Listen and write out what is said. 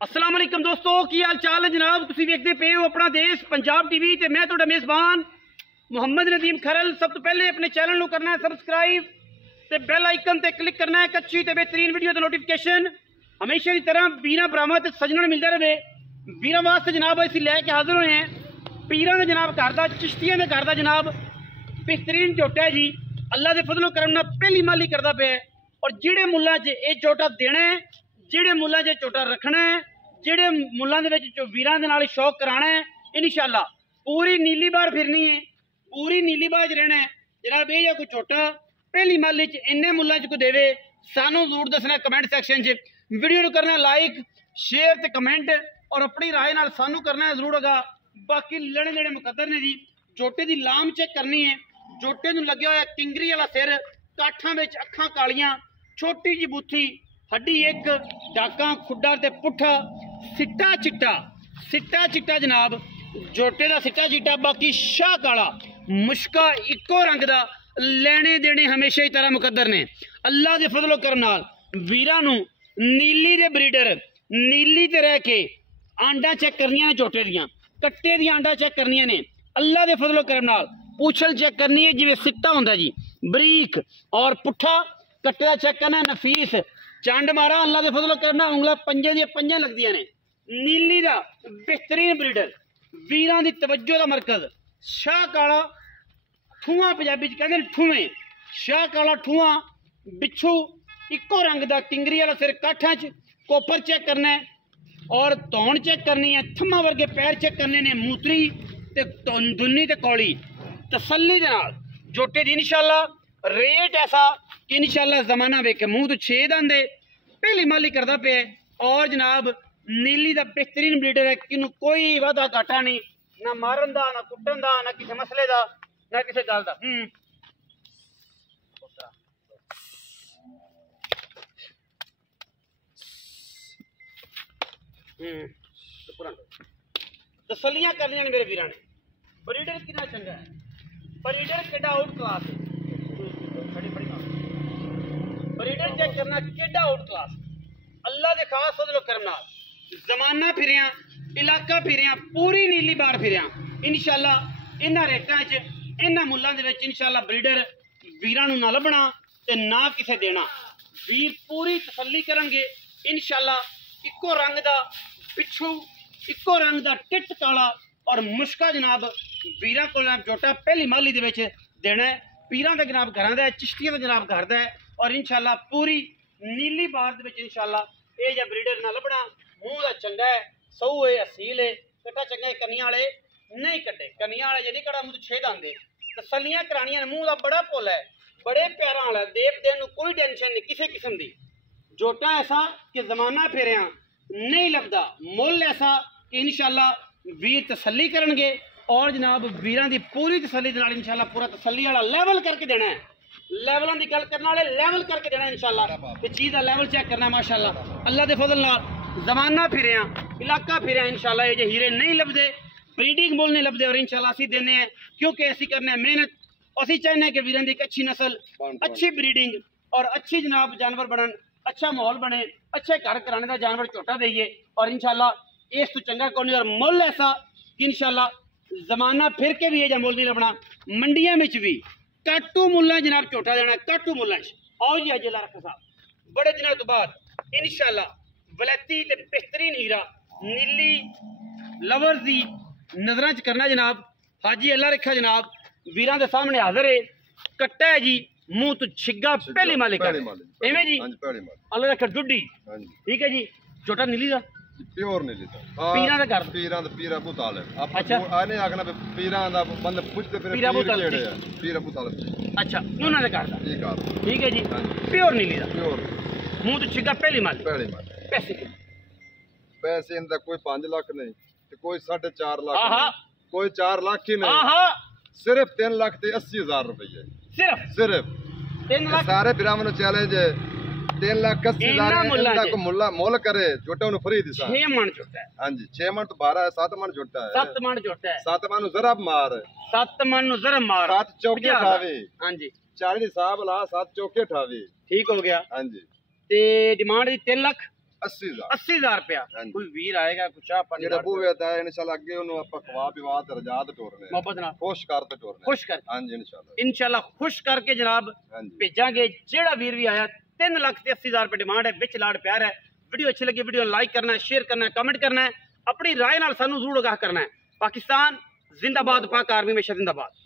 अस्सलाम वालेकुम दोस्तों, की हाल चाल है जनाब। तुसीं वेखदे पे हो अपना देश पंजाब टीवी ते मैं तुहाडा मेज़बान मुहम्मद नदीम खरल। सब तो पहले अपने चैनल नूं करना है सबसक्राइब ते बेल आइकन ते क्लिक करना है एक अच्छी ते बेहतरीन वीडियो दा नोटिफिकेशन हमेशा की तरह वीरां भरावां ते सज्जणां नूं मिलदा रहे। वीरां वास्ते जनाब असीं लैके हाज़र होए हैं पीरां दे जनाब घर दा, चिश्तियां दे घर दा जनाब बेहतरीन झोटा है जी। अल्लाह दे फजलो करम नाल पहली माली करदा पिया और जिहड़े मुल्लां च ये झोटा देना है, जिहड़े मुल्लां च झोटा रखना है, जिहड़े मुल्लां दे विच वीरां दे नाल शौक कराना है, इंशाअल्लाह पूरी नीली बार फिरनी है, पूरी नीली बार च रहना है जनाब। ये कोई झोटा पहली माली च इन्ने मुल्लां च कोई देवे सानू जरूर दसना कमेंट सैक्शन च। वीडियो नूं करना लाइक शेयर ते कमेंट और अपनी राय नाल सानू करना है जरूर होगा। बाकी लेने देने मुकद्दर ने जी। झोटे की लाम चेक करनी है। झोटे नूं लग्या होया किंगरी वाला सिर, काठां विच अखां कालियां, छोटी जी बूथी, हड्डी एक, डाकां खुड्डा ते पुट्ठा, सिट्टा चिट्टा जनाब। झोटे का सिट्टा चिट्टा, बाकी शाह काला, मुश्का इको रंग का। लेने देने हमेशा ही तरह मुकद्दर ने। अल्लाह के फजलो करम नाल वीरां नूं नीली दे ब्रीडर नीली ते रह के आंडा चेक करनियां ने, झोटे दियां कट्टे दी आंडा चेक करनियां ने। अल्लाह के फजलो करम नाल पूछल चेक करनी है जिवें सिट्टा हुंदा जी, बरीक और पुट्ठा कट्टे का चेक करना है। नफीस चंड मारा अल्लाह के फजलो करना, उंगला पंजे दी पंजे लगदियां ने। नीली दा बेहतरीन ब्रीडर, वीरां दी तवज्जो दा मरकज, शाह काला ठूआ, पंजाबी च कहंदे ठूए, शाह काला ठूआ, बिच्छू इको रंग दा, किंगरी वाला सिर, काठां च कोपर चेक करना है और धौन चेक करनी है। थम्मा वर्गे पैर चेक करने ने, मूतरी ते दुन्नी ते कौली। तसल्ली दे नाल झोटे दी इंशाअल्लाह रेट ऐसा कि इंशाअल्लाह जमाना वेखे मूँह तो 6 दंद पहली माली करदा पे। और जनाब नीली दा बेहतरीन ब्रीडर है, किनू कोई वादा घाटा नहीं, ना मारन दा, ना कुट्टन दा, ना किसी मसले दा, ना किसी गल दा। तसलियां करनियां ने मेरे वीरां ने। ब्रीडर कितना चंगा है, ब्रीडर केड़ा आउट क्लास है। ब्रीडर चेक करना केड़ा आउट क्लास। अल्लाह दे खास फजलो करम नाल जमाना फिरिया, इलाका फिरिया, पूरी नीली बार फिरिया इंशाअल्लाह। इन्हां रेटां च इन्हां मुल्लां दे विच इंशाअल्लाह ब्रीडर वीरां नूं ना लभना ते ना किसे देना। वीर पूरी तसल्ली करनगे इंशाअल्लाह। इको रंग दा पिछू, इको रंग दा टिट काला और मुश्का जनाब वीरां कोल झोटा पहली माली दे विच देना है। पीरां दा जनाब घरां दा है, चिश्तियां दा जनाब घर दा है और इंशाअल्लाह पूरी नीली बार दे विच इंशाअल्लाह ये जा ब्रीडर ना लभना। मूँह दा चंगा है, सऊ है, असील है, कट्टा चंगा है। कनिया वाले नहीं कट्टे, कनिया वाले जे नहीं कड़ा मूँह तो 6 दंद। तसलियां करानियां, मूँह दा बड़ा भोला है, बड़े प्यारा वाला, देव देन कोई टेंशन नहीं किसी किस्म की। झोटा ऐसा कि जमाना फेरिया नहीं लगता, मुल ऐसा कि इंशाअल्लाह वीर तसल्ली करनगे और जनाब वीरां दी पूरी तसल्ली दे नाल इंशाअल्लाह पूरा तसल्ली वाला लेवल करके देना है। लेवलों की गल करने वाले लेवल करके देना है इंशाअल्लाह। ते चीज़ का लेवल चेक करना है माशाअल्लाह। अल्लाह के फजल नाल जमाना फिरिया, इलाका फिरिया इंशाअल्लाह ये जे हीरे नहीं लभदे, ब्रीडिंग मुल नहीं लभदे और इंशाअल्लाह असीं देने हैं क्योंकि असीं करने मेहनत। असीं चाहते हैं कि वीरां दी एक अच्छी नस्ल, अच्छी ब्रीडिंग और अच्छी जनाब जानवर बनन, अच्छा माहौल बने, अच्छे घर कराने का जानवर झोटा देइए और इंशाअल्लाह इस तो चंगा कोई नहीं। और मुल ऐसा कि इंशाअल्लाह जमाना फिर के भी ये मुल नहीं लभना। मंडियां में भी काटू मुल्लां जनाब झोटा देना, काटू मुल्लां। आओ जी अज अल्लाह रखा साहब बड़े दिनों तो बाद इंशाअल्लाह वलैती ते बेहतरीन हीरा नीली लवर दी नजरां च करना जनाब। हाजी अल्लाह रखा जनाब वीरां दे सामने हाजिर है। कट्टा है जी, मुंह तो छिग्गा पहली मालिक एवें जी। अल्लाह रखा डुड्डी, ठीक है जी। झोटा नीली दा प्योर नीली दा, पीरां दा घर, पीरां दा पीरा भूताल है। अच्छा आने आखना पीरां दा बंदे पुछते फिर पीरा भूताल, पीरा भूताल। अच्छा उन्हां दे घर दा, ठीक है जी। प्योर नीली दा, प्योर मुंह तो छिग्गा पहली मालिक। पैसे पैसे इनका कोई 5 लाख नहीं ते कोई 4.5 लाख, कोई 4 लाख ही नहीं, सिर्फ 3 लाख ते 80,000 रुपये। सिर्फ 3 लाख सारे बिरामन चैलेंज 3 लाख 80,000 को मुल करे झोटा उन्हें फ्री दिसा। 6 मन झोटा है। हाँ जी 6 मन तो 12 है, 7 मन झोटा है। 7 मन झोटा है। 7 मन जरा मार, 7 मन जरा मार, 7 चौके ठावे। हाँ जी 40 साहब ला 7 चौके ठावे, ठीक हो गया। हाँ जी। ते डिमांड 3 लाख 80,000 80,000 रुपया। ਹਾਂਜੀ। कोई वीर आएगा कुछ चाह पानी ਜਿਹੜਾ ਬੂਵੇ ਤਾਂ ਇਨਸ਼ਾਅੱਲਾ ਅੱਗੇ ਉਹਨੂੰ ਆਪਾਂ ਖਵਾ ਪਿਵਾ ਤੇ ਰਜਾ ਤੇ ਟੋਰਨੇ मोहब्बत नाल ਖੁਸ਼ ਕਰ ਤੇ ਟੋਰਨੇ खुश कर ਹਾਂਜੀ ਇਨਸ਼ਾਅੱਲਾ इंशाल्लाह खुश करके जनाब ਹਾਂਜੀ भेजांगे। जेड़ा वीर भी आया 3,80,000 रुपए डिमांड है, विच लाड़ प्यार है। वीडियो अच्छी लगी वीडियो लाइक करना है, शेयर करना है, कमेंट करना है, अपनी राय नाल सानू जरूर आगाह करना है। पाकिस्तान जिंदाबाद, पाक आर्मी में जिंदाबाद।